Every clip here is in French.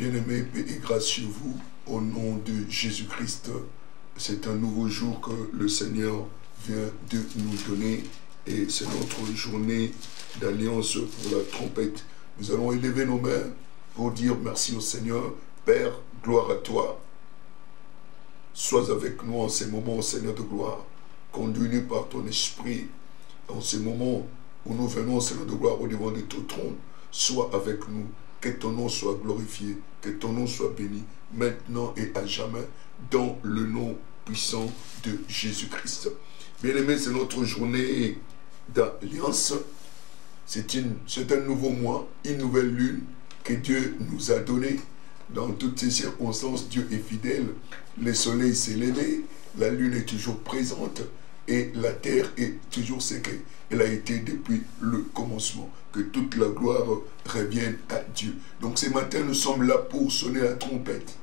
bien-aimés, paix et grâce chez vous, au nom de Jésus-Christ. C'est un nouveau jour que le Seigneur vient de nous donner et c'est notre journée d'alliance pour la trompette. Nous allons élever nos mains pour dire merci au Seigneur. Père, gloire à toi. Sois avec nous en ces moments, Seigneur de gloire. Conduis-nous par ton esprit en ces moments où nous venons, Seigneur de gloire, au devant de ton trône. Sois avec nous. Que ton nom soit glorifié, que ton nom soit béni, maintenant et à jamais, dans le nom puissant de Jésus-Christ. Bien-aimés, c'est notre journée d'alliance. C'est un nouveau mois, une nouvelle lune que Dieu nous a donnée. Dans toutes ces circonstances, Dieu est fidèle. Le soleil s'est levé, la lune est toujours présente et la terre est toujours séquée. Elle a été depuis le commencement. Que toute la gloire revienne à Dieu. Donc ce matin, nous sommes là pour sonner la trompette.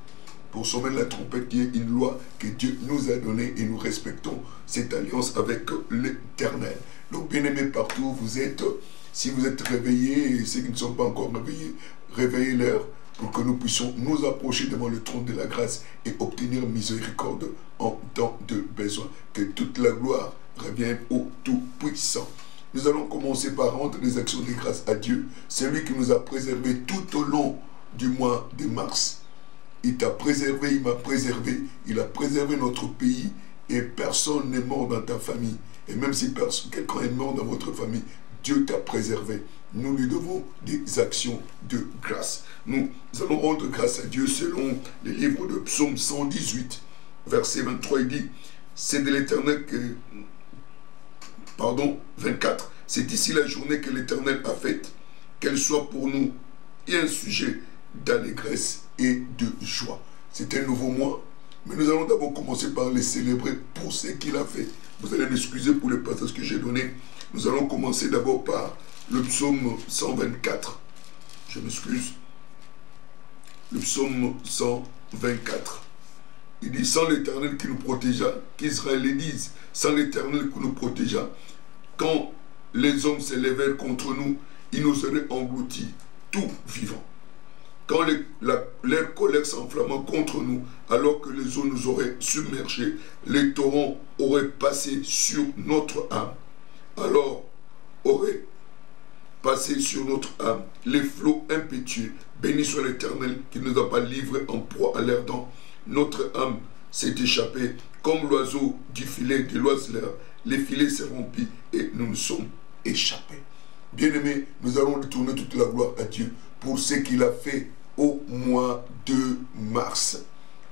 Pour sonner la trompette qui est une loi que Dieu nous a donnée et nous respectons cette alliance avec l'Éternel. Donc bien-aimés partout, vous êtes, si vous êtes réveillés et ceux qui ne sont pas encore réveillés, réveillez-leur pour que nous puissions nous approcher devant le trône de la grâce et obtenir miséricorde en temps de besoin. Que toute la gloire revienne au Tout-Puissant. Nous allons commencer par rendre des actions de grâce à Dieu. C'est lui qui nous a préservés tout au long du mois de mars. Il t'a préservé, il m'a préservé. Il a préservé notre pays et personne n'est mort dans ta famille. Et même si quelqu'un est mort dans votre famille, Dieu t'a préservé. Nous lui devons des actions de grâce. Nous allons rendre grâce à Dieu selon le livre de Psaume 118, verset 23. Il dit, c'est de l'Éternel que... Pardon, 24. C'est ici la journée que l'Éternel a faite, qu'elle soit pour nous un sujet d'allégresse et de joie. C'est un nouveau mois, mais nous allons d'abord commencer par les célébrer pour ce qu'il a fait. Vous allez m'excuser pour le passage que j'ai donné. Nous allons commencer d'abord par le psaume 124. Je m'excuse. Le psaume 124. Il dit, sans l'Éternel qui nous protégea, qu'Israël les dise, sans l'Éternel qui nous protégea, quand les hommes s'élèvèrent contre nous, ils nous auraient engloutis, tout vivant. Quand leur colère s'enflamma contre nous, alors que les eaux nous auraient submergés, les torrents auraient passé sur notre âme. Alors auraient passé sur notre âme les flots impétueux. Béni soit l'Éternel qui ne nous a pas livrés en proie à l'ardent. Notre âme s'est échappée comme l'oiseau du filet de l'oiseleur. Les filets s'est rompus et nous nous sommes échappés. Bien-aimés, nous allons retourner toute la gloire à Dieu pour ce qu'il a fait au mois de mars.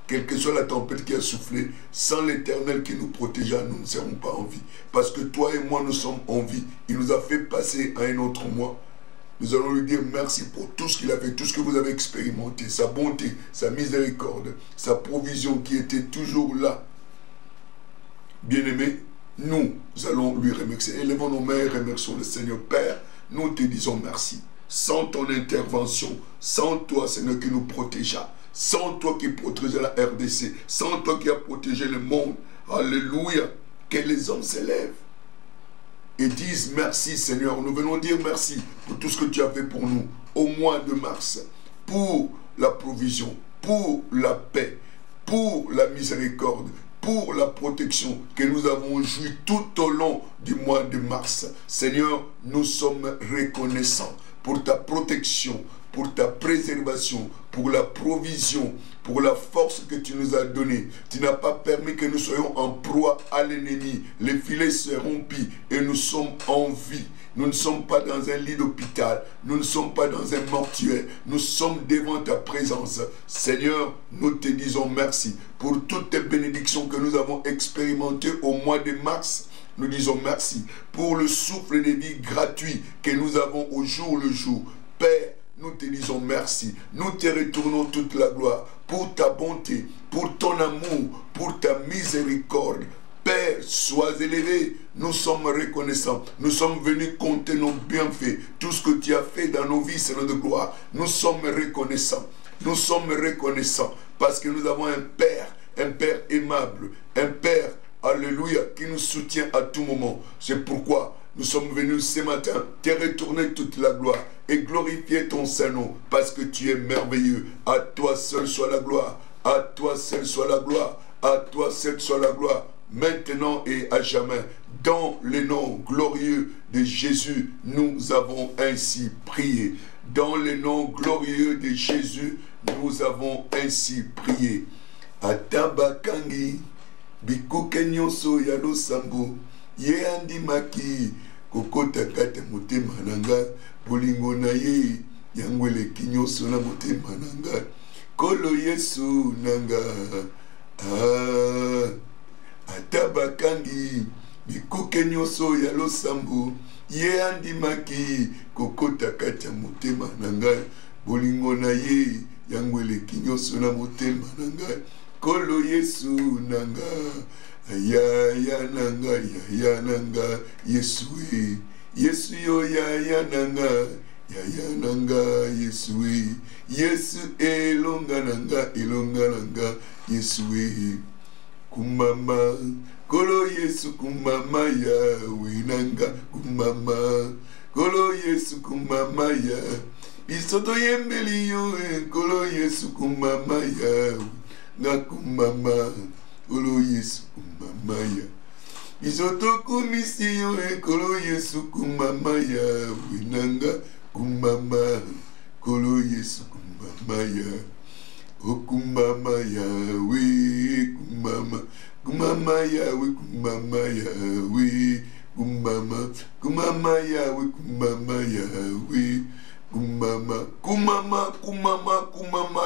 Quelle que soit la tempête qui a soufflé, sans l'Éternel qui nous protégea, nous ne serons pas en vie. Parce que toi et moi, nous sommes en vie. Il nous a fait passer à un autre mois. Nous allons lui dire merci pour tout ce qu'il a fait, tout ce que vous avez expérimenté, sa bonté, sa miséricorde, sa provision qui était toujours là. Bien-aimés, nous allons lui remercier. Élevons nos mains et remercions le Seigneur. Père, nous te disons merci. Sans ton intervention, sans toi, Seigneur, qui nous protégea, sans toi qui protégeais la RDC, sans toi qui as protégé le monde, alléluia, que les hommes s'élèvent et disent merci, Seigneur. Nous venons dire merci pour tout ce que tu as fait pour nous au mois de mars, pour la provision, pour la paix, pour la miséricorde, pour la protection que nous avons joui tout au long du mois de mars. Seigneur, nous sommes reconnaissants pour ta protection, pour ta préservation, pour la provision, pour la force que tu nous as donnée. Tu n'as pas permis que nous soyons en proie à l'ennemi. Les filets se rompus et nous sommes en vie. Nous ne sommes pas dans un lit d'hôpital. Nous ne sommes pas dans un mortuaire. Nous sommes devant ta présence. Seigneur, nous te disons merci pour toutes tes bénédictions que nous avons expérimentées au mois de mars. Nous disons merci pour le souffle de vie gratuit que nous avons au jour le jour. Père, nous te disons merci. Nous te retournons toute la gloire pour ta bonté, pour ton amour, pour ta miséricorde. Père, sois élevé. Nous sommes reconnaissants. Nous sommes venus compter nos bienfaits. Tout ce que tu as fait dans nos vies, Seigneur de gloire. Nous sommes reconnaissants. Nous sommes reconnaissants parce que nous avons un Père aimable, un Père, alléluia, qui nous soutient à tout moment. C'est pourquoi nous sommes venus ce matin te retourner toute la gloire et glorifier ton Saint-Nom parce que tu es merveilleux. À toi seul soit la gloire, à toi seul soit la gloire, à toi seul soit la gloire, maintenant et à jamais. Dans le nom glorieux de Jésus, nous avons ainsi prié. Dans le nom glorieux de Jésus, nous avons ainsi prié. Atabakangi, bikuke nyonso ya losambo, ye andimaki, kokota kata motema nanga, bolingo na ye, yangwele nyonso na motema nanga, kolo Yesu nanga, atabakangi, bikuke nyonso ya losambo, ye andimaki, kokota kata motema nanga, bolingo na ye, yangwele nyonso na motema nanga, kolo Yesu nanga, ya nanga, Yesu e, Yesu yo ya nanga, Yesu e, Yesu elonga nanga, Yesu e, kumama, kolo Yesu kumama ya we nanga, kumama, kolo Yesu kumama ya, bisoto yembeli yo e, kolo Yesu kumama ya, nga kumama, kolo Yesu kumama ya. Bisoto kumisiyo e, kolo Yesu kumama ya. Winanga kumama, kolo Yesu kumama ya. O kumama ya we, kumama, kumama ya we, kumama ya we, kumama ya we, kumama ya we, kumama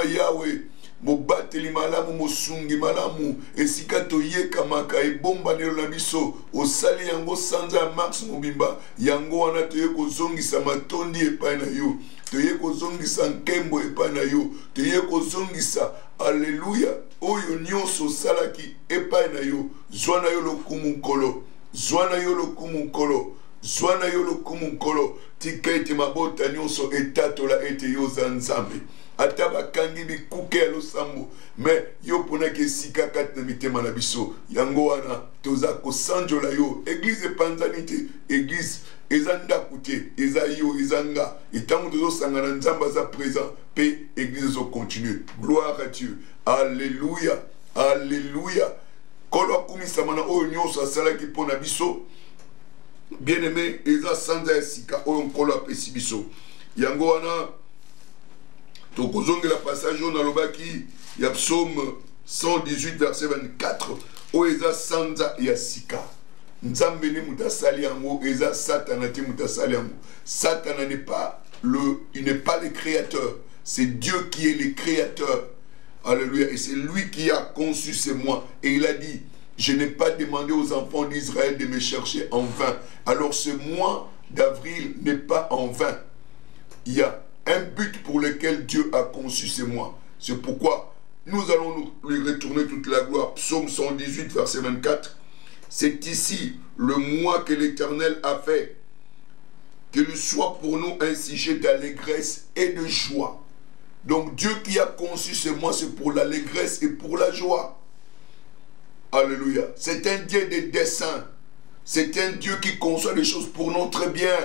ya we. Mobateli malamu mosungi malamu esika toyeka maka ebomba nelo na biso osali yango sanza Max Mobimba yango wana toye kozongisa matondi epai na yo, toye kozongisa nkembo epai na yo, toye kozongisa alleluya oyo nyonso salaki epai na yo. Zwana yo lokumu nkolo, zwana yo lokumu nkolo, zwana yo lokumu nkolo, tika ete mabota nyonso etatola ete yo za Nzambe. Atabakangi bikuke ya losambo, mais yo pona ke sika kati na mitema na biso yango wana toza kosanjola yo. Église epanzani te, église eza ndaku te, eza yo eza nga, etango tozosangana Nzambe aza présent pe église zo continue. Gloire à Dieu, alléluia, alléluia. Kolo akumisama na oyo nyonso asalaki mpona biso, bien aimé, eza sanza ya sika oyo nkolo apesi biso yango wana. Tokozongela passage on a lobaki ya psaume 118 verset 24 o eza sanza ya sika. Nzambe ni mutasali yango eza Satana te mutasali yango. Satana n'est pas il n'est pas le créateur, c'est Dieu qui est le créateur. Alléluia, et c'est lui qui a conçu ces mois et il a dit je n'ai pas demandé aux enfants d'Israël de me chercher en vain. Alors ce mois d'avril n'est pas en vain. Il y a un but pour lequel Dieu a conçu ces mois. C'est pourquoi nous allons lui retourner toute la gloire. Psaume 118, verset 24. C'est ici le mois que l'Éternel a fait. Qu'il soit pour nous un sujet d'allégresse et de joie. Donc Dieu qui a conçu ce mois, c'est pour l'allégresse et pour la joie. Alléluia. C'est un Dieu de dessein. C'est un Dieu qui conçoit les choses pour notre bien.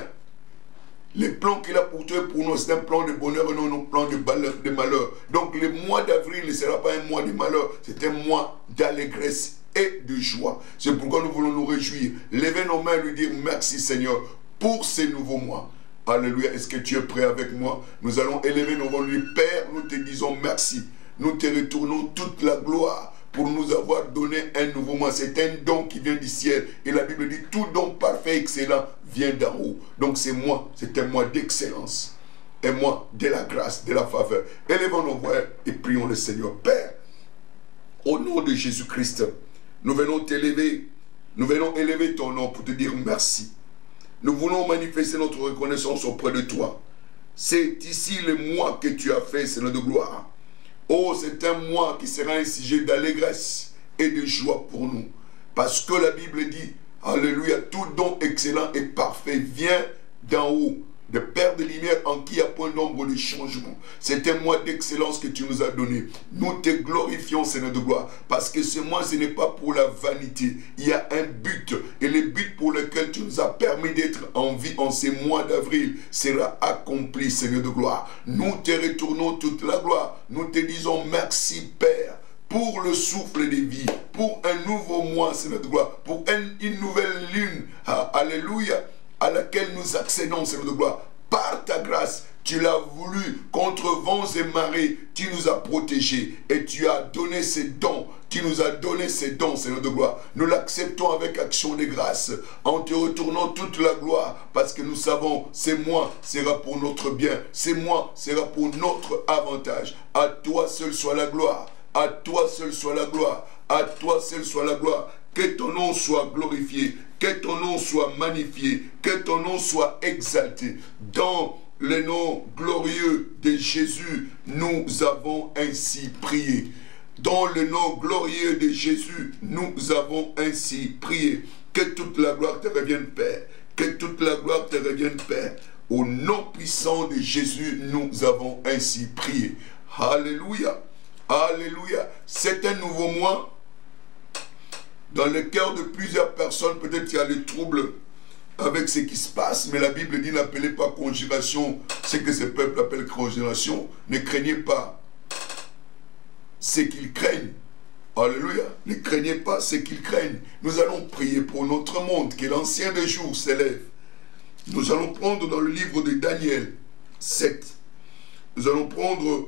Les plans qu'il a pour toi et pour nous, c'est un plan de bonheur et non un plan de malheur. Donc le mois d'avril ne sera pas un mois de malheur, c'est un mois d'allégresse et de joie. C'est pourquoi nous voulons nous réjouir, lever nos mains et lui dire merci Seigneur pour ces nouveaux mois. Alléluia, est-ce que tu es prêt avec moi? Nous allons élever nos voix, lui Père, nous te disons merci. Nous te retournons toute la gloire pour nous avoir donné un nouveau mois. C'est un don qui vient du ciel. Et la Bible dit, tout don parfait, excellent, vient d'en haut. Donc c'est moi, c'est un mois d'excellence. Un mois de la grâce, de la faveur. Élevons nos voix et prions le Seigneur. Père, au nom de Jésus-Christ, nous venons t'élever. Nous venons élever ton nom pour te dire merci. Nous voulons manifester notre reconnaissance auprès de toi. C'est ici le mois que tu as fait, Seigneur de gloire. Oh, c'est un mois qui sera un sujet d'allégresse et de joie pour nous. Parce que la Bible dit, alléluia, tout don excellent et parfait vient d'en haut. de Père de lumière en qui il y a point d'ombre de changement. C'est un mois d'excellence que tu nous as donné. Nous te glorifions, Seigneur de gloire, parce que ce mois, ce n'est pas pour la vanité. Il y a un but, et le but pour lequel tu nous as permis d'être en vie en ces mois d'avril sera accompli, Seigneur de gloire. Nous te retournons toute la gloire. Nous te disons merci, Père, pour le souffle de vie, pour un nouveau mois, Seigneur de gloire, pour une nouvelle lune, alléluia, à laquelle nous accédons, Seigneur de gloire. Par ta grâce, tu l'as voulu, contre vents et marées, tu nous as protégés et tu as donné ces dons. Tu nous as donné ces dons, Seigneur de gloire. Nous l'acceptons avec action de grâce, en te retournant toute la gloire, parce que nous savons, ces mois sera pour notre bien, ces mois sera pour notre avantage. À toi seul soit la gloire, à toi seul soit la gloire, à toi seul soit la gloire. Que ton nom soit glorifié, que ton nom soit magnifié, que ton nom soit exalté. Dans le nom glorieux de Jésus, nous avons ainsi prié. Dans le nom glorieux de Jésus, nous avons ainsi prié. Que toute la gloire te revienne, Père. Que toute la gloire te revienne, Père. Au nom puissant de Jésus, nous avons ainsi prié. Alléluia. Alléluia. C'est un nouveau mois. Dans le cœur de plusieurs personnes, peut-être qu'il y a des troubles avec ce qui se passe, mais la Bible dit n'appelez pas conjuration ce que ce peuple appelle conjuration. Ne craignez pas ce qu'ils craignent. Alléluia. Ne craignez pas ce qu'ils craignent. Nous allons prier pour notre monde, que l'ancien des jours s'élève. Nous allons prendre dans le livre de Daniel 7. Nous allons prendre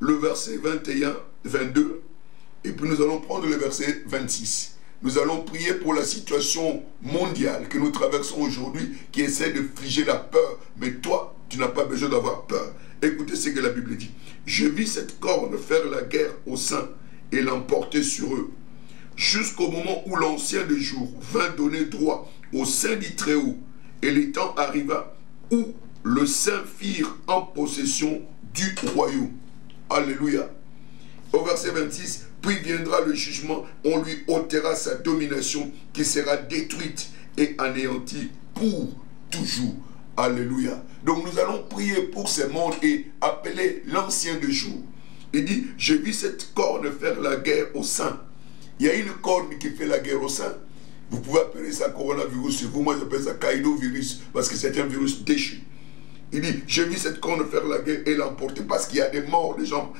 le verset 21, 22. Et puis nous allons prendre le verset 26. Nous allons prier pour la situation mondiale que nous traversons aujourd'hui, qui essaie de figer la peur. Mais toi, tu n'as pas besoin d'avoir peur. Écoutez ce que la Bible dit. Je vis cette corne faire la guerre aux saints et l'emporter sur eux, jusqu'au moment où l'ancien des jours vint donner droit aux saints du Très-Haut. Et le temps arriva où le saint firent en possession du royaume. Alléluia. Au verset 26, puis viendra le jugement, on lui ôtera sa domination qui sera détruite et anéantie pour toujours. Alléluia. Donc nous allons prier pour ce monde et appeler l'ancien de jour. Il dit, je vis cette corne faire la guerre aux saints. Il y a une corne qui fait la guerre aux saints. Vous pouvez appeler ça coronavirus chez vous, moi j'appelle ça caïdo-virus, parce que c'est un virus déchu. Il dit, je vis cette corne faire la guerre et l'emporter, parce qu'il y a des morts, les gens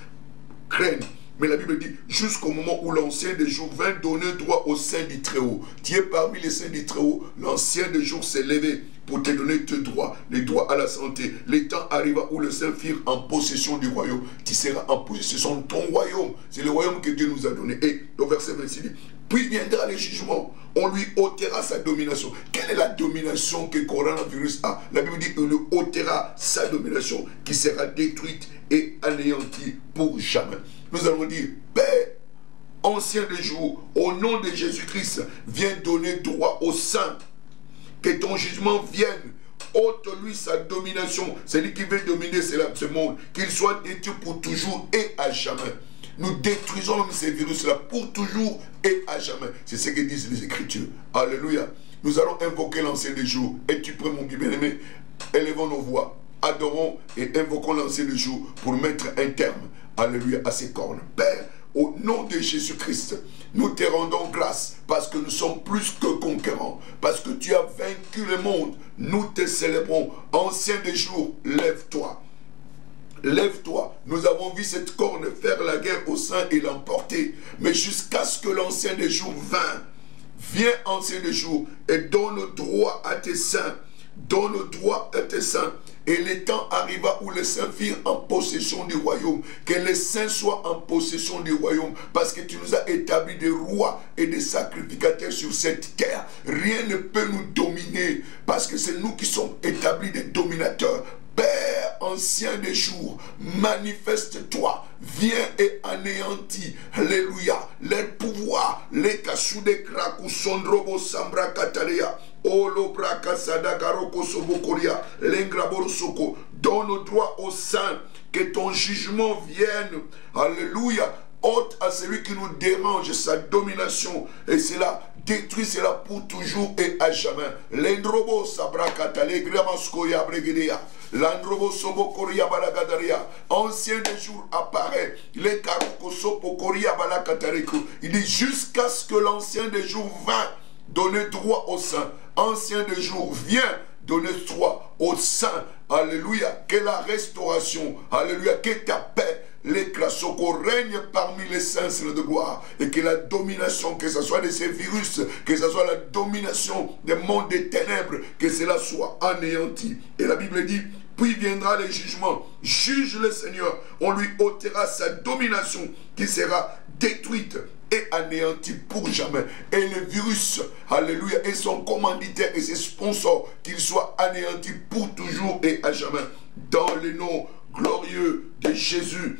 craignent. Mais la Bible dit, jusqu'au moment où l'ancien des jours vint donner droit aux saints du Très-Haut. Tu es parmi les saints du Très-Haut, l'ancien des jours s'est levé pour te donner tes droits, les droits à la santé. Le temps arriva où le saint firent en possession du royaume. Tu seras en possession de ton royaume. C'est le royaume que Dieu nous a donné. Et au verset 26 dit, puis viendra le jugement. On lui ôtera sa domination. Quelle est la domination que le coronavirus a? La Bible dit, on lui ôtera sa domination qui sera détruite et anéantie pour jamais. Nous allons dire, Père, ancien des jours, au nom de Jésus-Christ, viens donner droit aux saints. Que ton jugement vienne. Ôte-lui sa domination. C'est lui qui veut dominer ce monde. Qu'il soit détruit pour toujours et à jamais. Nous détruisons même ces virus-là pour toujours et à jamais. C'est ce que disent les Écritures. Alléluia. Nous allons invoquer l'ancien des jours. Es-tu prêt, mon bien-aimé? Élevons nos voix. Adorons et invoquons l'ancien des jours pour mettre un terme, alléluia, à ces cornes. Père, au nom de Jésus-Christ, nous te rendons grâce parce que nous sommes plus que conquérants, parce que tu as vaincu le monde. Nous te célébrons. Ancien des jours, lève-toi. Lève-toi. Nous avons vu cette corne faire la guerre aux saints et l'emporter. Mais jusqu'à ce que l'ancien des jours vint, viens, ancien des jours, et donne droit à tes saints. Donne droit à tes saints. Et le temps arriva où les saints firent en possession du royaume. Que les saints soient en possession du royaume. Parce que tu nous as établi des rois et des sacrificateurs sur cette terre. Rien ne peut nous dominer. Parce que c'est nous qui sommes établis des dominateurs. Père ancien des jours, manifeste-toi, viens et anéantis, alléluia, les pouvoirs, les kassou de krakou sondrobo sambra katalea, olo braka sadagaroko sobokoria, lengraboro soko, donne droit aux saints, que ton jugement vienne, alléluia, ôte à celui qui nous dérange sa domination. Et cela détruit cela pour toujours et à jamais. L'endrobo sabrakata, les gramaskoya bregedea. L'androbo sobo koria balagadaria. Ancien des jours apparaît. Les karukosopo koria balakatariku. Il dit jusqu'à ce que l'ancien des jours vint donner droit au saint. Ancien des jours vient donner droit au saint. Alléluia. Que la restauration. Alléluia. Que ta paix. L'éclat, qu'on règne parmi les saints de gloire, et que la domination, que ce soit de ces virus, que ce soit la domination des mondes des ténèbres, que cela soit anéanti. Et la Bible dit, puis viendra le jugement, juge le Seigneur, on lui ôtera sa domination qui sera détruite et anéantie pour jamais. Et le virus, alléluia, et son commanditaire et ses sponsors, qu'ils soient anéantis pour toujours et à jamais. Dans le nom glorieux de Jésus,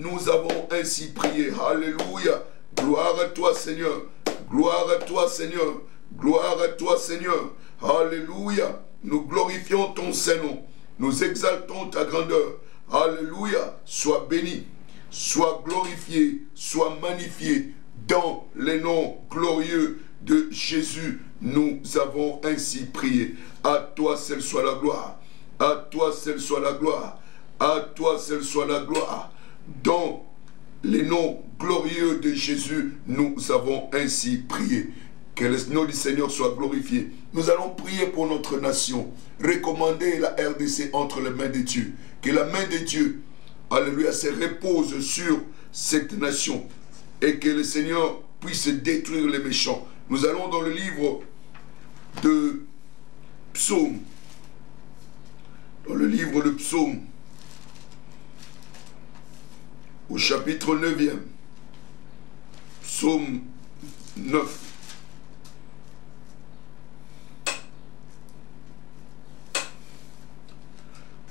nous avons ainsi prié. Alléluia. Gloire à toi, Seigneur. Gloire à toi, Seigneur. Gloire à toi, Seigneur. Alléluia. Nous glorifions ton Saint-Nom. Nous exaltons ta grandeur. Alléluia. Sois béni. Sois glorifié. Sois magnifié. Dans les noms glorieux de Jésus, nous avons ainsi prié. À toi seul soit la gloire. À toi seul soit la gloire. À toi seul soit la gloire. Dans les noms glorieux de Jésus, nous avons ainsi prié. Que le nom du Seigneur soit glorifié. Nous allons prier pour notre nation. Recommander la RDC entre les mains de Dieu. Que la main de Dieu, alléluia, se repose sur cette nation. Et que le Seigneur puisse détruire les méchants. Nous allons dans le livre de Psaume. Dans le livre de Psaume, au chapitre 9e, Psaume 9.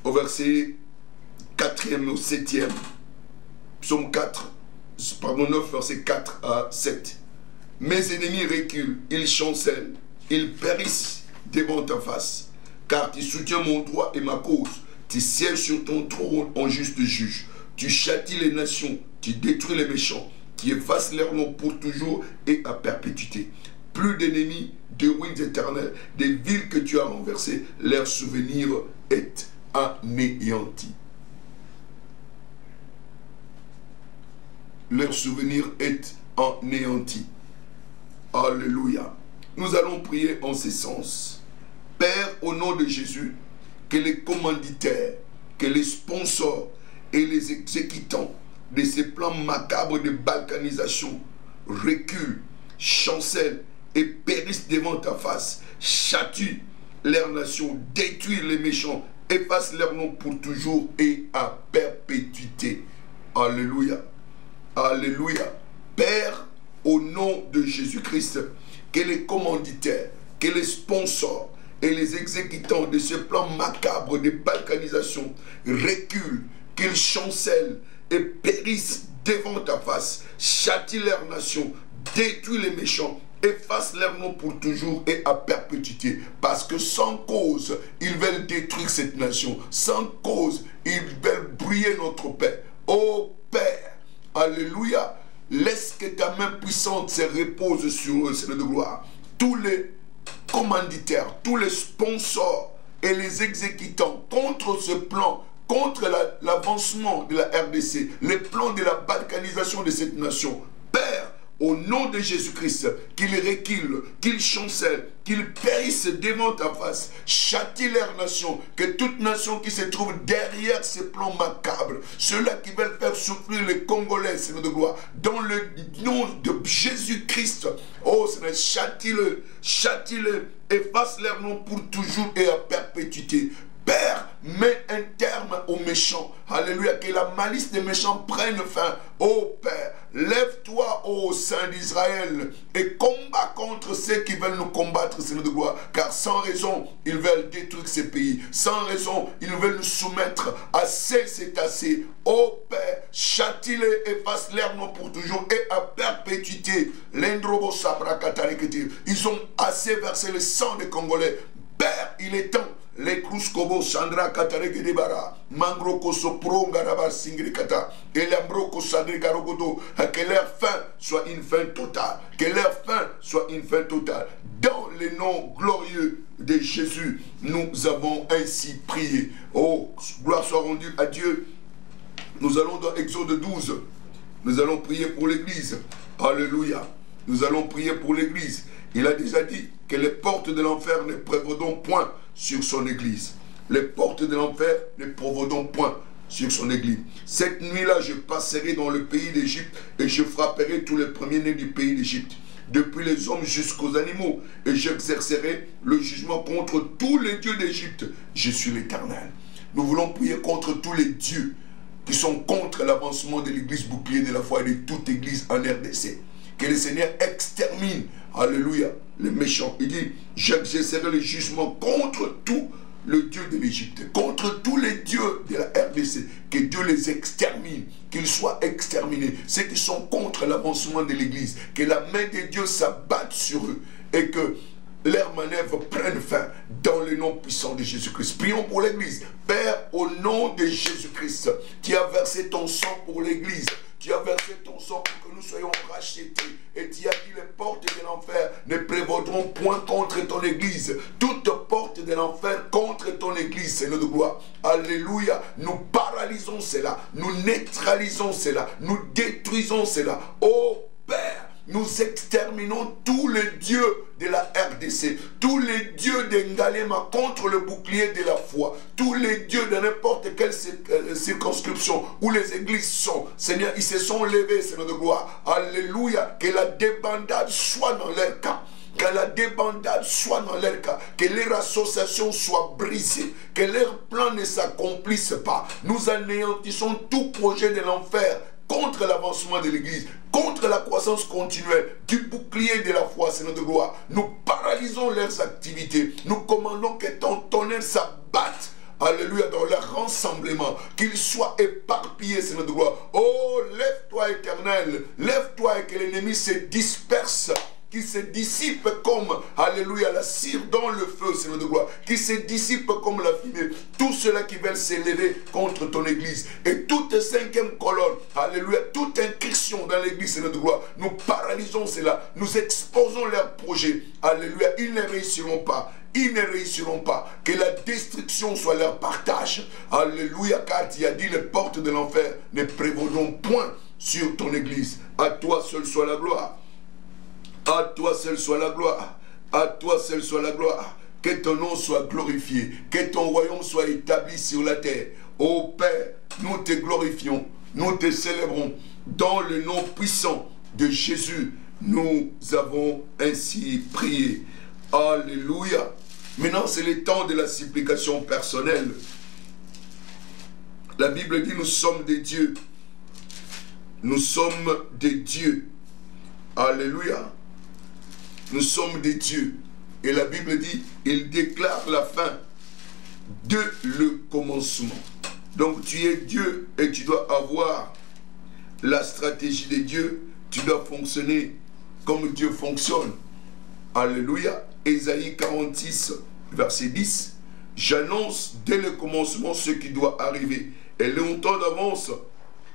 Au verset 4e au 7e, Psaume 4, pardon, 9, verset 4 à 7. Mes ennemis reculent, ils chancellent, ils périssent devant ta face, car tu soutiens mon droit et ma cause, tu sièges sur ton trône en juste juge. Tu châties les nations, tu détruis les méchants, tu effaces leur nom pour toujours et à perpétuité. Plus d'ennemis, de ruines éternelles, des villes que tu as renversées, leur souvenir est anéanti. Leur souvenir est anéanti. Alléluia. Nous allons prier en ce sens. Père, au nom de Jésus, que les commanditaires, que les sponsors, et les exécutants de ces plans macabres de balkanisation reculent, chancellent et périssent devant ta face, châtient leur nation, détruisent les méchants, effacent leur nom pour toujours et à perpétuité. Alléluia. Alléluia. Père, au nom de Jésus-Christ, que les commanditaires, que les sponsors et les exécutants de ce plan macabre de balkanisation reculent, qu'ils chancellent et périssent devant ta face, châtient leur nation, détruisent les méchants, effacent leur nom pour toujours et à perpétuité. Parce que sans cause, ils veulent détruire cette nation. Sans cause, ils veulent brouiller notre paix. Ô Père, alléluia, laisse que ta main puissante se repose sur eux, Seigneur de gloire. Tous les commanditaires, tous les sponsors et les exécutants contre ce plan, contre l'avancement de la RDC, les plans de la balkanisation de cette nation. Père, au nom de Jésus-Christ, qu'ils reculent, qu'ils chancellent, qu'ils périssent devant ta face, châtie leur nation, que toute nation qui se trouve derrière ces plans macabres, ceux-là qui veulent faire souffrir les Congolais, Seigneur de gloire, dans le nom de Jésus-Christ, oh Seigneur, châtie-le, efface leur nom pour toujours et à perpétuité. Père, mets un terme aux méchants. Alléluia, que la malice des méchants prenne fin. Ô Père, lève-toi, ô Saint d'Israël, et combat contre ceux qui veulent nous combattre, Seigneur de gloire. Car sans raison, ils veulent détruire ces pays. Sans raison, ils veulent nous soumettre. Assez, c'est assez. Ô Père, châtie-les, efface leur nom pour toujours et à perpétuité. L'endrobo sabra katarekete. Ils ont assez versé le sang des Congolais. Père, il est temps. les Kruskobo, Sandra Katareke de Bara, Mangroko Sopronga Raba Singrikata, et l'Ambroko Sandrika Rogodo, que leur fin soit une fin totale, que leur fin soit une fin totale. Dans le nom glorieux de Jésus, nous avons ainsi prié. Oh, gloire soit rendue à Dieu. Nous allons dans Exode 12. Nous allons prier pour l'Église. Alléluia. Nous allons prier pour l'Église. Il a déjà dit que les portes de l'enfer ne prévaudront point sur son Église. Les portes de l'enfer ne prévaudront point sur son Église. Cette nuit-là, je passerai dans le pays d'Égypte et je frapperai tous les premiers-nés du pays d'Égypte, depuis les hommes jusqu'aux animaux, et j'exercerai le jugement contre tous les dieux d'Égypte. Je suis l'Éternel. Nous voulons prier contre tous les dieux qui sont contre l'avancement de l'église bouclier de la foi et de toute église en RDC. Que le Seigneur extermine, alléluia, les méchants. Il dit, j'exercerai le jugement contre tout le Dieu de l'Égypte, contre tous les dieux de la RDC. Que Dieu les extermine, qu'ils soient exterminés. Ceux qui sont contre l'avancement de l'église, que la main de Dieu s'abatte sur eux et que leurs manœuvres prennent fin dans le nom puissant de Jésus-Christ. Prions pour l'Église. Père, au nom de Jésus-Christ, tu as versé ton sang pour l'Église. Tu as versé ton sang pour que nous soyons rachetés. Et tu as dit, les portes de l'enfer ne prévaudront point contre ton Église. Toute porte de l'enfer contre ton Église, Seigneur de gloire. Alléluia. Nous paralysons cela. Nous neutralisons cela. Nous détruisons cela. Ô Père, nous exterminons tous les dieux de la RDC, tous les dieux de Ngalema contre le bouclier de la foi, tous les dieux de n'importe quelle circonscription où les églises sont. Seigneur, ils se sont levés, Seigneur de gloire. Alléluia. Que la débandade soit dans leur cas. Que la débandade soit dans leur cas, que leur association soit brisée, que leur plan ne s'accomplisse pas. Nous anéantissons tout projet de l'enfer contre l'avancement de l'Église, contre la croissance continuelle du bouclier de la foi, Seigneur de gloire. Nous paralysons leurs activités. Nous commandons que ton tonnerre s'abatte, alléluia, dans leur rassemblement, qu'ils soient éparpillés, Seigneur de gloire. Oh, lève-toi, Éternel, lève-toi et que l'ennemi se disperse, qui se dissipe comme, alléluia, la cire dans le feu, Seigneur de gloire, qui se dissipe comme la fumée. Tous ceux-là qui veulent s'élever contre ton Église, et toute cinquième colonne, alléluia, toute incursion dans l'Église, Seigneur de gloire, nous paralysons cela, nous exposons leurs projets, alléluia, ils ne réussiront pas. Ils ne réussiront pas. Que la destruction soit leur partage. Alléluia, car tu as dit, les portes de l'enfer ne prévaudront point sur ton Église. À toi seul soit la gloire. À toi seul soit la gloire. À toi seul soit la gloire. Que ton nom soit glorifié. Que ton royaume soit établi sur la terre. Ô Père, nous te glorifions. Nous te célébrons. Dans le nom puissant de Jésus, nous avons ainsi prié. Alléluia. Maintenant, c'est le temps de la supplication personnelle. La Bible dit, nous sommes des dieux. Nous sommes des dieux. Alléluia. Nous sommes des dieux. Et la Bible dit, il déclare la fin de le commencement. Donc tu es Dieu et tu dois avoir la stratégie de Dieu. Tu dois fonctionner comme Dieu fonctionne. Alléluia. Ésaïe 46, verset 10. J'annonce dès le commencement ce qui doit arriver. Et longtemps d'avance,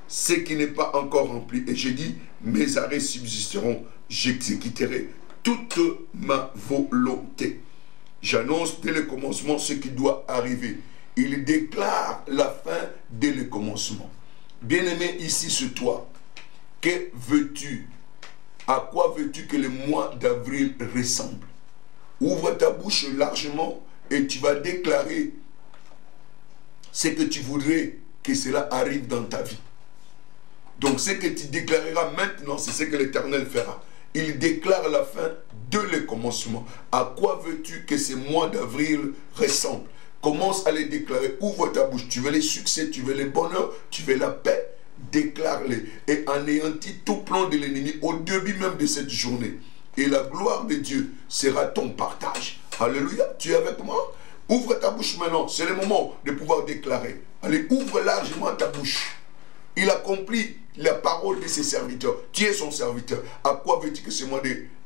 ce qui n'est pas encore rempli. Et j'ai dit, mes arrêts subsisteront. J'exécuterai toute ma volonté. J'annonce dès le commencement ce qui doit arriver. Il déclare la fin dès le commencement. Bien-aimé, ici sur toi, que veux-tu? À quoi veux-tu que le mois d'avril ressemble? Ouvre ta bouche largement et tu vas déclarer ce que tu voudrais que cela arrive dans ta vie. Donc ce que tu déclareras maintenant, c'est ce que l'Éternel fera. Il déclare la fin de le commencement. À quoi veux-tu que ce mois d'avril ressemble? Commence à les déclarer. Ouvre ta bouche. Tu veux les succès, tu veux les bonheurs, tu veux la paix. Déclare-les et anéantis tout plan de l'ennemi au début même de cette journée. Et la gloire de Dieu sera ton partage. Alléluia. Tu es avec moi? Ouvre ta bouche maintenant. C'est le moment de pouvoir déclarer. Allez, ouvre largement ta bouche. Il accomplit la parole de ses serviteurs. Tu es son serviteur. À quoi veux-tu que ce mois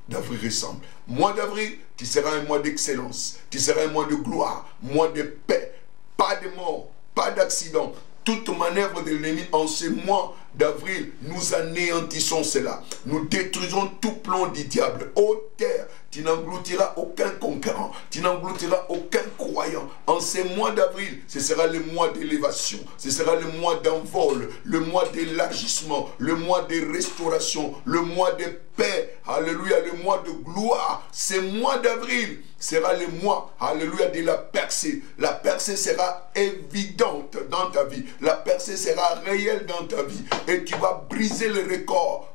d'avril ressemble. Mois d'avril, tu seras un mois d'excellence. Tu seras un mois de gloire, mois de paix. Pas de mort, pas d'accident. Toute manœuvre de l'ennemi en ce mois d'avril, nous anéantissons cela. Nous détruisons tout plan du diable. Ô terre, tu n'engloutiras aucun conquérant, tu n'engloutiras aucun croyant. En ces mois d'avril, ce sera le mois d'élévation, ce sera le mois d'envol, le mois d'élargissement, le mois de restauration, le mois de paix, alléluia, le mois de gloire. Ces mois d'avril sera le mois, alléluia, de la percée. La percée sera évidente dans ta vie, la percée sera réelle dans ta vie, et tu vas briser les records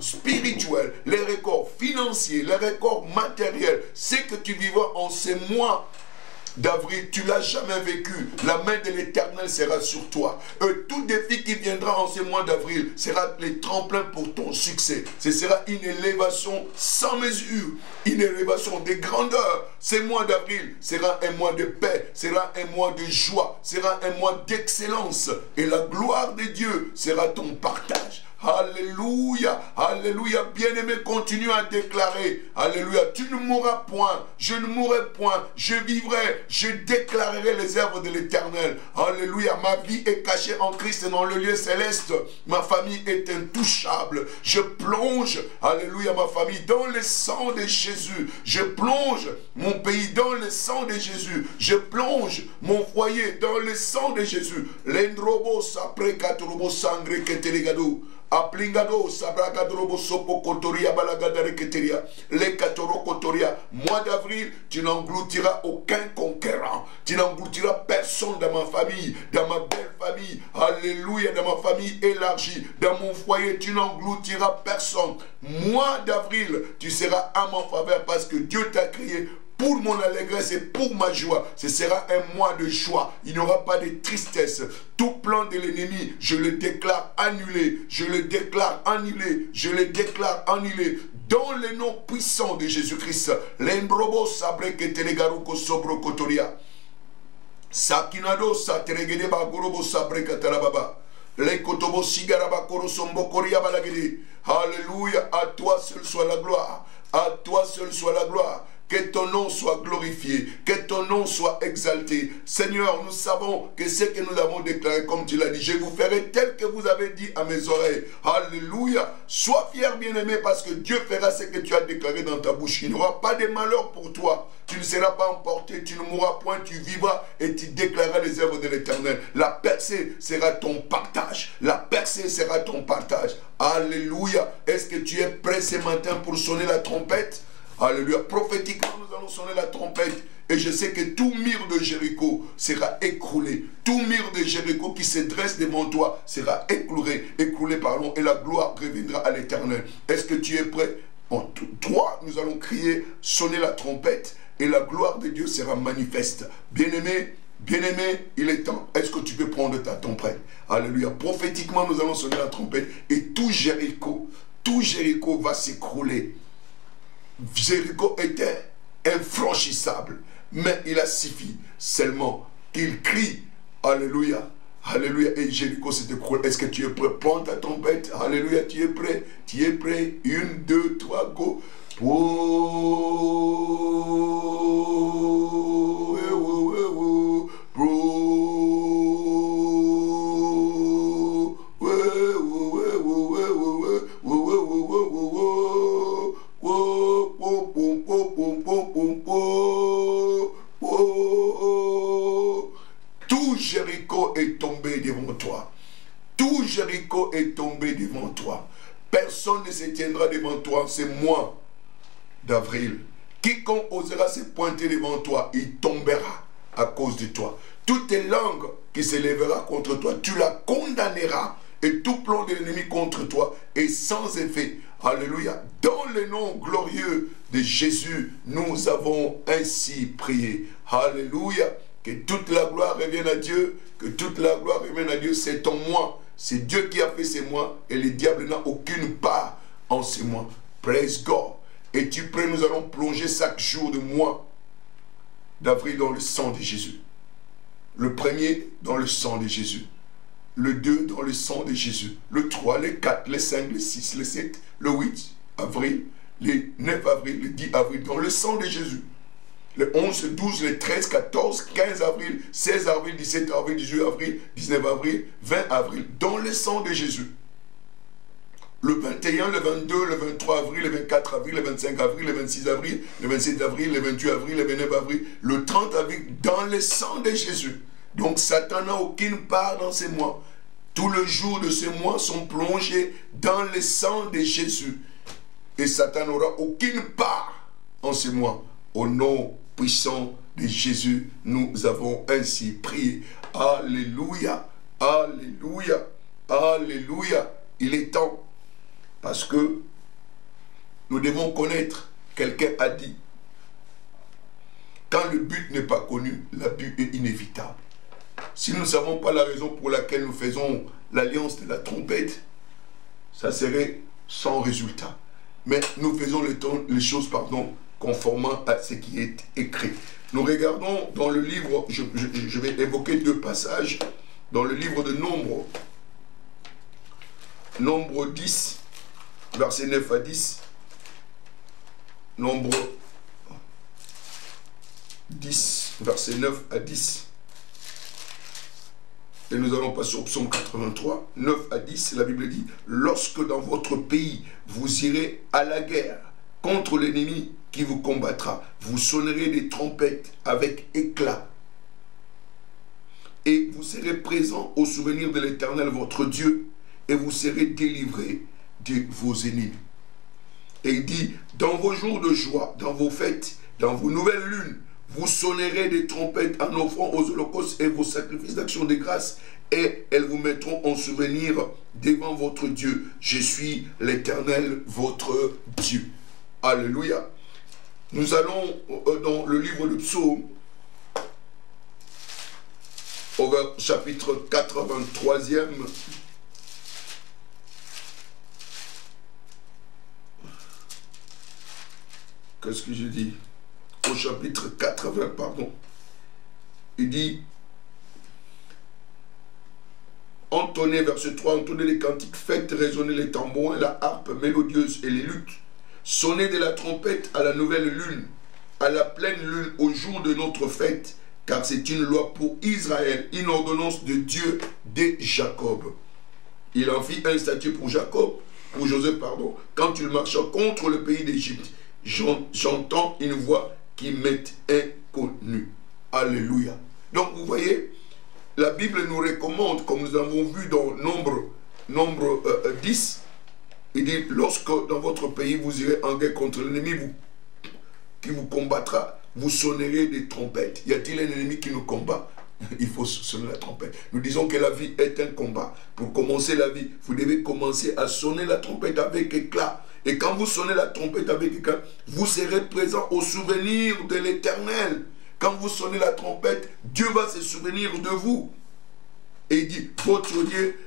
spirituels, les records financiers, les records matériels. Ce que tu vivras en ces mois d'avril, tu ne l'as jamais vécu. La main de l'Éternel sera sur toi. Tout défi qui viendra en ce mois d'avril sera le tremplin pour ton succès. Ce sera une élévation sans mesure, une élévation de grandeur. Ce mois d'avril sera un mois de paix, sera un mois de joie, sera un mois d'excellence. Et la gloire de Dieu sera ton partage. Alléluia, alléluia, bien-aimé, continue à déclarer, alléluia, tu ne mourras point, je ne mourrai point, je vivrai, je déclarerai les œuvres de l'Éternel. Alléluia, ma vie est cachée en Christ dans le lieu céleste, ma famille est intouchable, je plonge, alléluia, ma famille dans le sang de Jésus, je plonge mon pays dans le sang de Jésus, je plonge mon foyer dans le sang de Jésus. L'endrobo sapre katorobo sangre ketelegado. Aplingado, Sabragadrobo Sopo Kotoria Balagadare Keteria, les Katoro Kotoria. Mois d'avril, tu n'engloutiras aucun conquérant. Tu n'engloutiras personne dans ma famille, dans ma belle famille. Alléluia, dans ma famille élargie, dans mon foyer, tu n'engloutiras personne. Mois d'avril, tu seras à mon faveur parce que Dieu t'a créé pour mon allégresse et pour ma joie. Ce sera un mois de joie. Il n'y aura pas de tristesse. Tout plan de l'ennemi, je le déclare annulé. Je le déclare annulé. Je le déclare annulé. Dans le nom puissant de Jésus-Christ. L'embrobo sabre que telegaruko sobro kotoria. Sakinado satregede bagorobo sabre katalababa. Les kotobo sigaraba korosombo koria balagede. Alléluia. À toi seul soit la gloire. À toi seul soit la gloire. Que ton nom soit glorifié, que ton nom soit exalté. Seigneur, nous savons que ce que nous avons déclaré, comme tu l'as dit, je vous ferai tel que vous avez dit à mes oreilles. Alléluia. Sois fier, bien-aimé, parce que Dieu fera ce que tu as déclaré dans ta bouche. Il n'y aura pas de malheur pour toi. Tu ne seras pas emporté, tu ne mourras point, tu vivras et tu déclareras les œuvres de l'Éternel. La percée sera ton partage. La percée sera ton partage. Alléluia. Est-ce que tu es prêt ce matin pour sonner la trompette? Alléluia. Prophétiquement, nous allons sonner la trompette. Et je sais que tout mur de Jéricho sera écroulé. Tout mur de Jéricho qui se dresse devant toi sera écroulé, pardon, et la gloire reviendra à l'Éternel. Est-ce que tu es prêt? En toi, nous allons crier, sonner la trompette, et la gloire de Dieu sera manifeste. Bien-aimé, bien-aimé, il est temps. Est-ce que tu peux prendre ta trompette? Alléluia. Prophétiquement, nous allons sonner la trompette, et tout Jéricho va s'écrouler. Jéricho était infranchissable, mais il a suffi seulement qu'il crie, alléluia, alléluia, et Jéricho s'est écroulé. Est-ce que tu es prêt? Prends ta trompette, alléluia, tu es prêt? Tu es prêt? 1, 2, 3, go. Tout Jéricho est tombé devant toi. Tout Jéricho est tombé devant toi. Personne ne se tiendra devant toi en ce mois d'avril. Quiconque osera se pointer devant toi, il tombera à cause de toi. Toute langue qui se lèvera contre toi, tu la condamneras. Et tout plan de l'ennemi contre toi est sans effet. Alléluia. Dans le nom glorieux de Jésus, nous avons ainsi prié. Alléluia. Que toute la gloire revienne à Dieu. Que toute la gloire revienne à Dieu. C'est en moi. C'est Dieu qui a fait ces mois. Et le diable n'a aucune part en ces mois. Praise God. Es-tu prêt? Nous allons plonger chaque jour de mois d'avril dans le sang de Jésus. Le premier dans le sang de Jésus. Le 2 dans le sang de Jésus. Le 3, le 4, le 5, le 6, le 7, le 8 avril. le 9 avril, le 10 avril, dans le sang de Jésus. Le 11, le 12, le 13, 14, 15 avril, 16 avril, 17 avril, 18 avril, 19 avril, 20 avril, dans le sang de Jésus. Le 21, le 22, le 23 avril, le 24 avril, le 25 avril, le 26 avril, le 27 avril, le 28 avril, le 29 avril, le 30 avril, dans le sang de Jésus. Donc Satan n'a aucune part dans ces mois. Tous les jours de ces mois sont plongés dans le sang de Jésus. Et Satan n'aura aucune part en ces mois. Au nom puissant de Jésus, nous avons ainsi prié. Alléluia, alléluia, alléluia. Il est temps, parce que nous devons connaître, quelqu'un a dit, quand le but n'est pas connu, l'abus est inévitable. Si nous ne savons pas la raison pour laquelle nous faisons l'alliance de la trompette, ça serait sans résultat. Mais nous faisons les choses, conformément à ce qui est écrit. Nous regardons dans le livre, je vais évoquer deux passages, dans le livre de Nombre, Nombre 10, versets 9 à 10, Nombre 10, versets 9 à 10. Et nous allons passer au psaume 83, 9 à 10, la Bible dit, « Lorsque dans votre pays vous irez à la guerre contre l'ennemi qui vous combattra, vous sonnerez des trompettes avec éclat. Et vous serez présents au souvenir de l'Éternel votre Dieu, et vous serez délivrés de vos ennemis. » Et il dit, « Dans vos jours de joie, dans vos fêtes, dans vos nouvelles lunes, vous sonnerez des trompettes en offrant aux holocaustes et vos sacrifices d'action de grâce, et elles vous mettront en souvenir devant votre Dieu. Je suis l'Éternel, votre Dieu. » Alléluia. Nous allons dans le livre de Psaume, au chapitre 83e. Qu'est-ce que je dis? Au chapitre 80, pardon. Il dit, entonnez, verset 3, entonnez les cantiques, faites résonner les tambours, la harpe mélodieuse et les luttes. Sonnez de la trompette à la nouvelle lune, à la pleine lune, au jour de notre fête, car c'est une loi pour Israël, une ordonnance de Dieu de Jacob. Il en fit un statut pour Jacob, pour Joseph, pardon, quand il marcha contre le pays d'Égypte. J'entends une voix qui m'est inconnue. Alléluia. Donc vous voyez, la Bible nous recommande, comme nous avons vu dans Nombre 10, il dit, lorsque dans votre pays vous irez en guerre contre l'ennemi qui vous combattra, vous sonnerez des trompettes. Y a-t-il un ennemi qui nous combat? Il faut sonner la trompette. Nous disons que la vie est un combat. Pour commencer la vie, vous devez commencer à sonner la trompette avec éclat. Et quand vous sonnez la trompette avec éclat, vous serez présent au souvenir de l'Éternel. Quand vous sonnez la trompette, Dieu va se souvenir de vous. Et il dit, votre Dieu,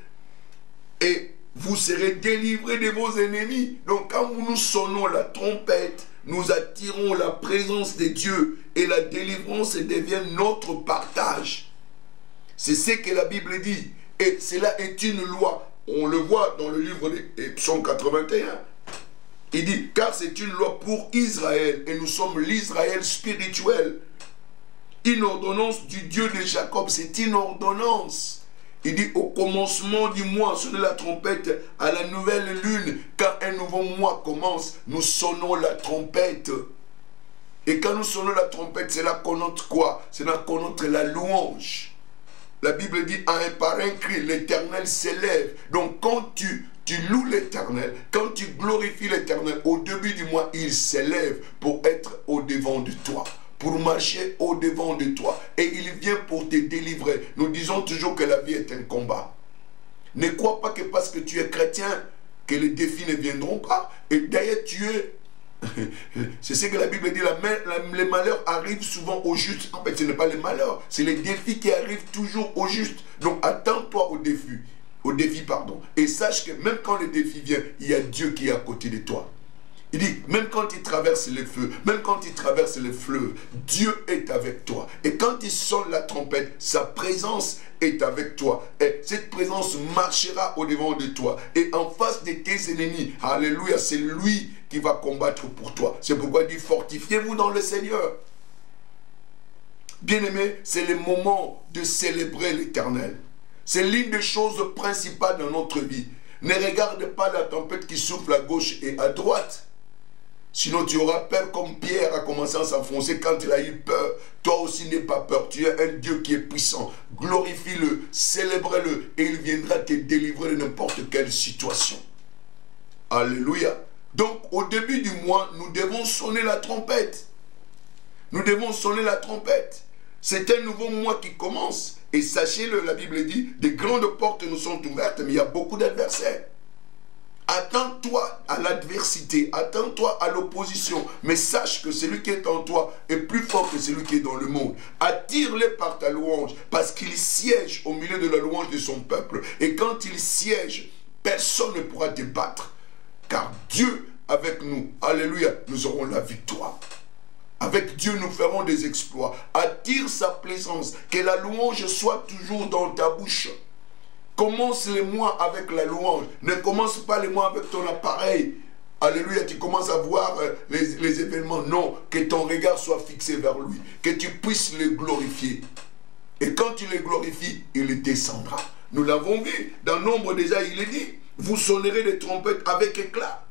et vous serez délivrés de vos ennemis. Donc quand nous sonnons la trompette, nous attirons la présence de Dieu et la délivrance devient notre partage. C'est ce que la Bible dit. Et cela est une loi. On le voit dans le livre de Psaume 81. Il dit, car c'est une loi pour Israël et nous sommes l'Israël spirituel. Une ordonnance du Dieu de Jacob, c'est une ordonnance. Il dit, au commencement du mois, sonnez la trompette à la nouvelle lune. Quand un nouveau mois commence, nous sonnons la trompette. Et quand nous sonnons la trompette, c'est là qu'on note quoi? C'est là qu'on note la louange. La Bible dit, par un cri, l'Éternel s'élève. Donc quand tu loues l'Éternel, quand tu glorifies l'Éternel, au début du mois, il s'élève pour être au-devant de toi, pour marcher au-devant de toi. Et il vient pour te délivrer. Nous disons toujours que la vie est un combat. Ne crois pas que parce que tu es chrétien, que les défis ne viendront pas. Et d'ailleurs, c'est ce que la Bible dit, les malheurs arrivent souvent au juste. En fait, ce n'est pas les malheurs, c'est les défis qui arrivent toujours au juste. Donc, attends-toi au défi. Et sache que même quand le défi vient, il y a Dieu qui est à côté de toi. Il dit, même quand il traverse les feux, même quand il traverse les fleuves, Dieu est avec toi. Et quand il sonne la trompette, sa présence est avec toi. Et cette présence marchera au-devant de toi. Et en face de tes ennemis, alléluia, c'est lui qui va combattre pour toi. C'est pourquoi il dit, fortifiez-vous dans le Seigneur. Bien-aimés, c'est le moment de célébrer l'Éternel. C'est l'une des choses principales dans notre vie. Ne regarde pas la tempête qui souffle à gauche et à droite. Sinon tu auras peur comme Pierre a commencé à s'enfoncer quand il a eu peur. Toi aussi n'aie pas peur. Tu es un Dieu qui est puissant. Glorifie-le, célèbre-le et il viendra te délivrer de n'importe quelle situation. Alléluia. Donc au début du mois, nous devons sonner la trompette. Nous devons sonner la trompette. C'est un nouveau mois qui commence. Et sachez-le, la Bible dit, des grandes portes nous sont ouvertes, mais il y a beaucoup d'adversaires. Attends-toi à l'adversité, attends-toi à l'opposition, mais sache que celui qui est en toi est plus fort que celui qui est dans le monde. Attire-les par ta louange, parce qu'il siège au milieu de la louange de son peuple. Et quand il siège, personne ne pourra te battre. Car Dieu avec nous, alléluia, nous aurons la victoire. Avec Dieu, nous ferons des exploits. Attire sa présence. Que la louange soit toujours dans ta bouche. Commence les mois avec la louange. Ne commence pas les mois avec ton appareil. Alléluia, tu commences à voir les événements. Non, que ton regard soit fixé vers lui. Que tu puisses le glorifier. Et quand tu le glorifies, il descendra. Nous l'avons vu. Dans Nombre déjà, il est dit, vous sonnerez des trompettes avec éclat.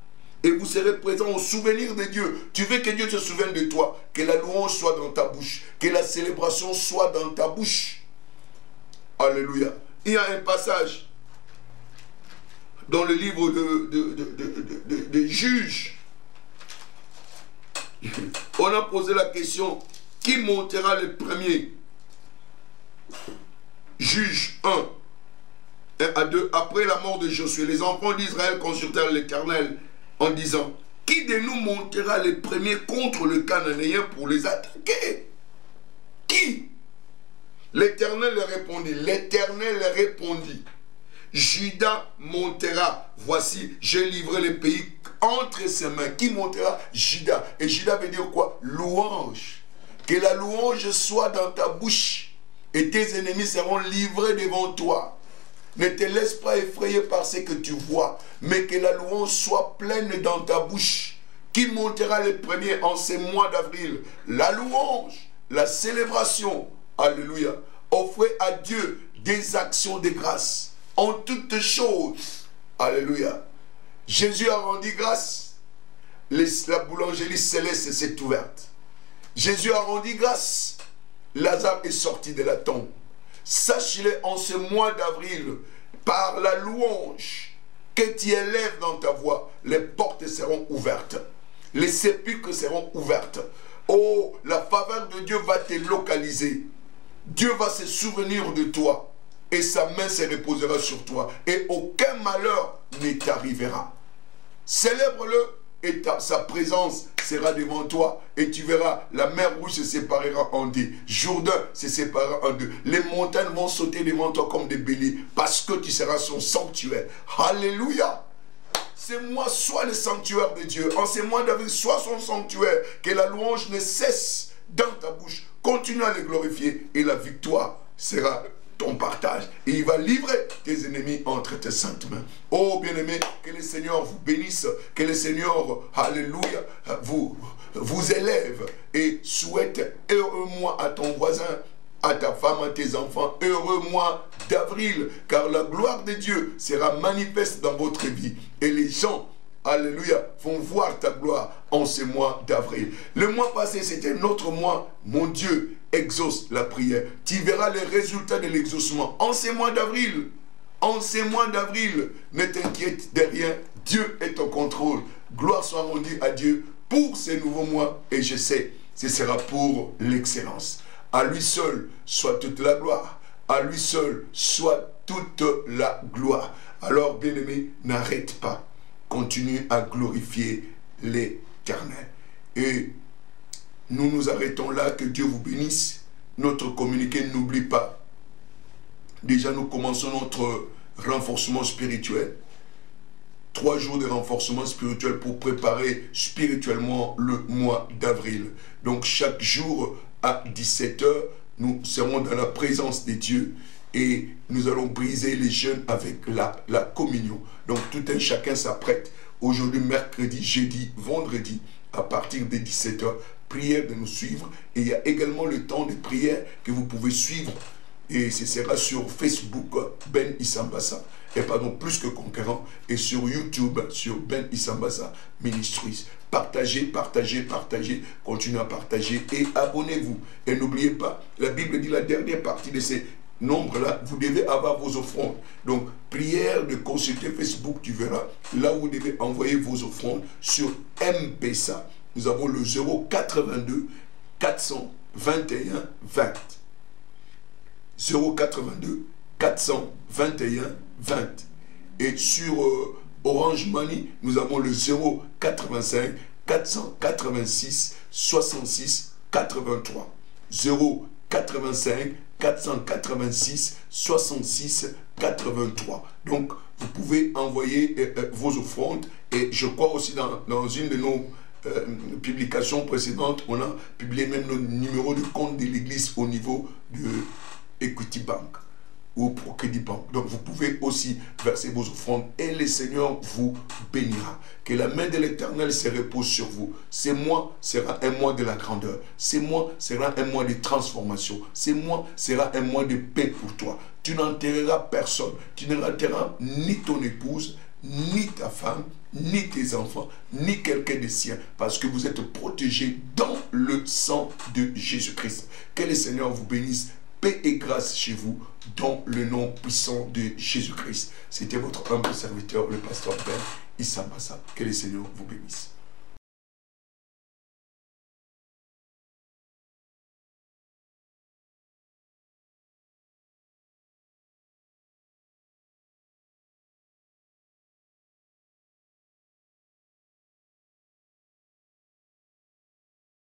Et vous serez présents au souvenir de Dieu. Tu veux que Dieu se souvienne de toi. Que la louange soit dans ta bouche. Que la célébration soit dans ta bouche. Alléluia. Il y a un passage dans le livre de Juges. On a posé la question, qui montera le premier? Juges 1 à 2. Après la mort de Josué, les enfants d'Israël consultèrent l'Éternel en disant, qui de nous montera les premiers contre le Cananéen pour les attaquer? Qui? L'Éternel leur répondit, Juda montera, voici, j'ai livré le pays entre ses mains. Qui montera? Juda. Et Juda veut dire quoi? Louange. Que la louange soit dans ta bouche et tes ennemis seront livrés devant toi. Ne te laisse pas effrayer par ce que tu vois, mais que la louange soit pleine dans ta bouche. Qui montera le premier en ces mois d'avril? La louange, la célébration. Alléluia. Offrez à Dieu des actions de grâce en toutes choses. Alléluia. Jésus a rendu grâce. La boulangerie céleste s'est ouverte. Jésus a rendu grâce. Lazare est sorti de la tombe. Sache-le en ce mois d'avril, par la louange que tu élèves dans ta voix, les portes seront ouvertes. Les sépulcres seront ouvertes. Oh, la faveur de Dieu va te localiser. Dieu va se souvenir de toi et sa main se reposera sur toi et aucun malheur ne t'arrivera. Célèbre-le et sa présence sera devant toi et tu verras la mer Rouge se séparera en deux. Jourdain se séparera en deux. Les montagnes vont sauter devant toi comme des béliers parce que tu seras son sanctuaire. Alléluia. C'est moi, sois le sanctuaire de Dieu. En ces mois d'avril, sois son sanctuaire. Que la louange ne cesse dans ta bouche. Continue à le glorifier et la victoire sera ton partage. Et il va livrer tes ennemis entre tes saintes mains. Oh bien-aimés, que le Seigneur vous bénisse. Que le Seigneur, alléluia, vous élève et souhaite heureux mois à ton voisin, à ta femme, à tes enfants. Heureux mois d'avril, car la gloire de Dieu sera manifeste dans votre vie. Et les gens, alléluia, vont voir ta gloire en ce mois d'avril. Le mois passé, c'était notre mois. Mon Dieu exauce la prière. Tu verras les résultats de l'exaucement en ce mois d'avril. En ces mois d'avril, ne t'inquiète de rien. Dieu est au contrôle. Gloire soit rendue à Dieu pour ces nouveaux mois. Et je sais, ce sera pour l'excellence. À lui seul soit toute la gloire. À lui seul soit toute la gloire. Alors, bien-aimé, n'arrête pas. Continue à glorifier l'Éternel. Et nous nous arrêtons là. Que Dieu vous bénisse. Notre communiqué, n'oublie pas. Déjà, nous commençons notre renforcement spirituel. 3 jours de renforcement spirituel pour préparer spirituellement le mois d'avril. Donc chaque jour à 17 h, nous serons dans la présence de Dieu et nous allons briser les jeûnes avec la communion. Donc tout un chacun s'apprête. Aujourd'hui, mercredi, jeudi, vendredi, à partir de 17 h, prière de nous suivre. Et il y a également le temps de prière que vous pouvez suivre. Et ce sera sur Facebook, Ben Isambassa, et pardon, Plus que Conquérant, et sur YouTube, sur Ben Isambassa Ministries. Partagez, partagez, partagez, continuez à partager et abonnez-vous. Et n'oubliez pas, la Bible dit la dernière partie de ces nombres-là, vous devez avoir vos offrandes. Donc, prière de consulter Facebook, tu verras, là où vous devez envoyer vos offrandes sur M-Pesa. Nous avons le 082 421 20. 082 421 20. Et sur Orange Money, nous avons le 085 486 66 83. 085 486 66 83. Donc, vous pouvez envoyer vos offrandes. Et je crois aussi dans une de nos publications précédentes, on a publié même le numéro de compte de l'église au niveau de Equity Bank ou Procredit Bank. Donc vous pouvez aussi verser vos offrandes et le Seigneur vous bénira. Que la main de l'Éternel se repose sur vous. Ce mois sera un mois de la grandeur. Ce mois sera un mois de transformation. Ce mois sera un mois de paix pour toi. Tu n'enterreras personne. Tu ne rateras ni ton épouse, ni ta femme, ni tes enfants, ni quelqu'un des siens, parce que vous êtes protégés dans le sang de Jésus-Christ. Que le Seigneur vous bénisse. Paix et grâce chez vous, dans le nom puissant de Jésus-Christ. C'était votre humble serviteur, le pasteur Ben Isambassa. Que le Seigneur vous bénisse.